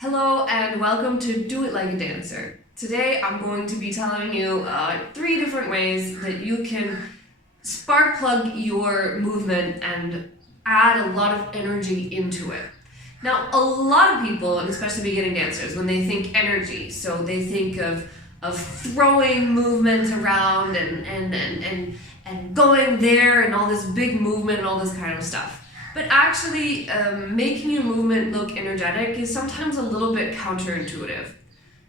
Hello and welcome to Do It Like a Dancer. Today I'm going to be telling you 3 different ways that you can spark plug your movement and add a lot of energy into it. Now, a lot of people, and especially beginning dancers, when they think energy, so they think of throwing movement around and going there and all this big movement and all this kind of stuff. But actually, making your movement look energetic is sometimes a little bit counterintuitive.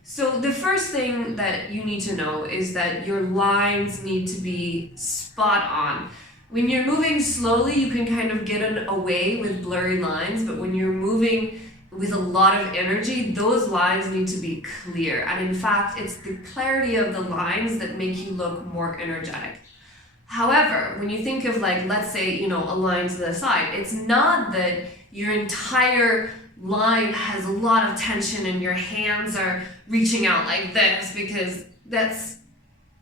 So the first thing that you need to know is that your lines need to be spot on. When you're moving slowly, you can kind of get away with blurry lines, but when you're moving with a lot of energy, those lines need to be clear. And in fact, it's the clarity of the lines that make you look more energetic. However, when you think of let's say, a line to the side, it's not that your entire line has a lot of tension and your hands are reaching out like this, because that's,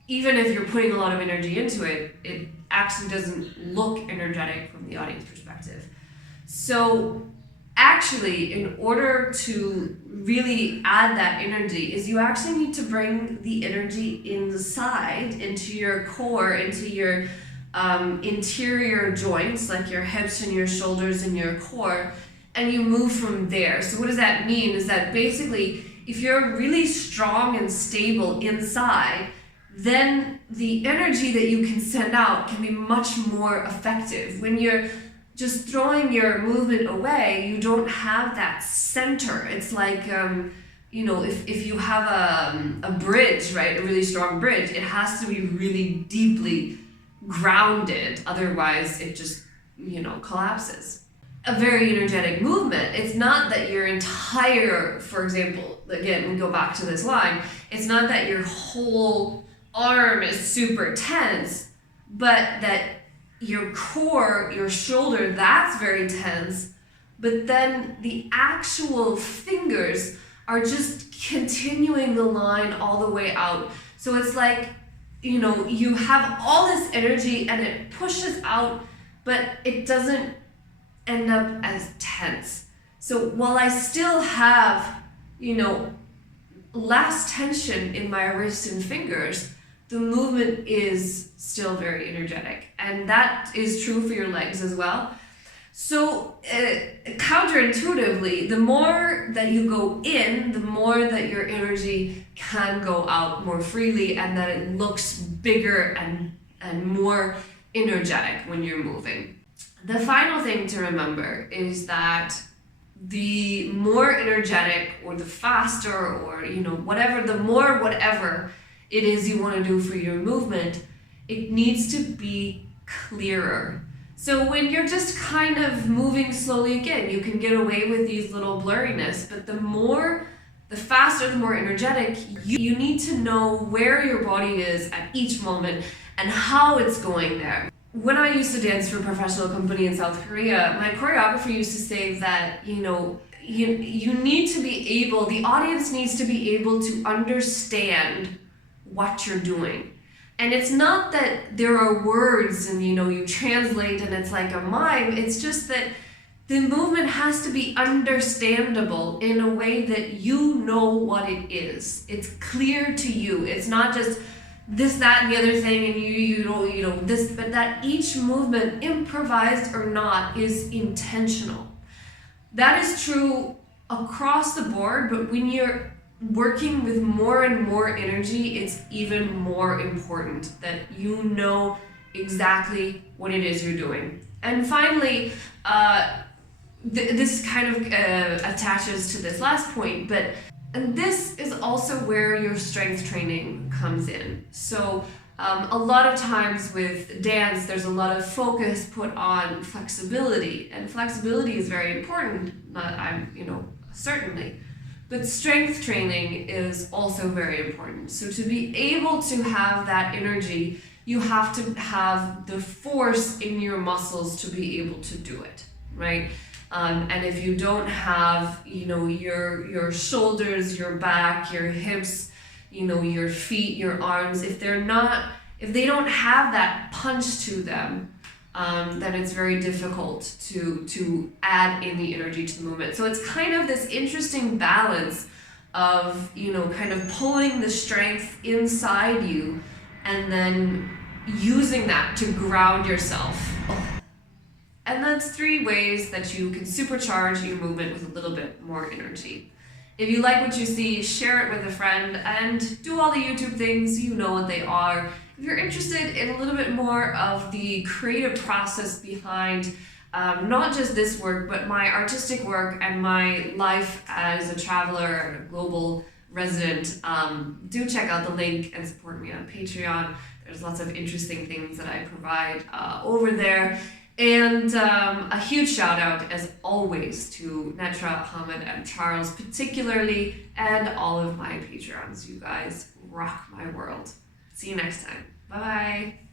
even if you're putting a lot of energy into it, it actually doesn't look energetic from the audience perspective. So actually, in order to really add that energy, is you actually need to bring the energy inside, into your core, into your interior joints, like your hips and your shoulders and your core, and you move from there. So what does that mean? Is that basically, if you're really strong and stable inside, then the energy that you can send out can be much more effective. When you're just throwing your movement away, you don't have that center. It's like, if you have a bridge, right, a really strong bridge, it has to be really deeply grounded. Otherwise, it just, collapses. A very energetic movement, it's not that your entire, for example, again, we go back to this line, it's not that your whole arm is super tense, but that your core, your shoulder, that's very tense, but then the actual fingers are just continuing the line all the way out. So it's like, you have all this energy and it pushes out, but it doesn't end up as tense. So while I still have, less tension in my wrists and fingers, the movement is still very energetic. And that is true for your legs as well. So counterintuitively, the more that you go in, the more that your energy can go out more freely, and that it looks bigger and more energetic when you're moving. The final thing to remember is that the more energetic, or the faster, or whatever, the more whatever it is you want to do for your movement, it needs to be clearer. So when you're just kind of moving slowly, again, you can get away with these little blurriness, but the faster, the more energetic, you need to know where your body is at each moment and how it's going there. When I used to dance for a professional company in South Korea, my choreographer used to say that, you need to be able, the audience needs to be able to understand what you're doing. And it's not that there are words and you translate and it's like a mime, it's just that the movement has to be understandable in a way that you know what it is. It's clear to you. It's not just this, that, and the other thing, and you know this, but that each movement, improvised or not, is intentional. That is true across the board, but when you're working with more and more energy, it's even more important that you know exactly what it is you're doing. And finally, this kind of attaches to this last point, and this is also where your strength training comes in. So a lot of times with dance, there's a lot of focus put on flexibility, and flexibility is very important, certainly. But strength training is also very important. So to be able to have that energy, you have to have the force in your muscles to be able to do it, right? And if you don't have, your shoulders, your back, your hips, your feet, your arms, if they don't have that punch to them, then it's very difficult to add any energy to the movement. So it's kind of this interesting balance of, kind of pulling the strength inside you and then using that to ground yourself. And that's 3 ways that you can supercharge your movement with a little bit more energy. If you like what you see, share it with a friend and do all the YouTube things, you know what they are. If you're interested in a little bit more of the creative process behind not just this work, but my artistic work and my life as a traveler and a global resident, do check out the link and support me on Patreon. There's lots of interesting things that I provide over there. And a huge shout out, as always, to Netra, Hamid, and Charles particularly, and all of my Patreons. You guys rock my world. See you next time. Bye-bye.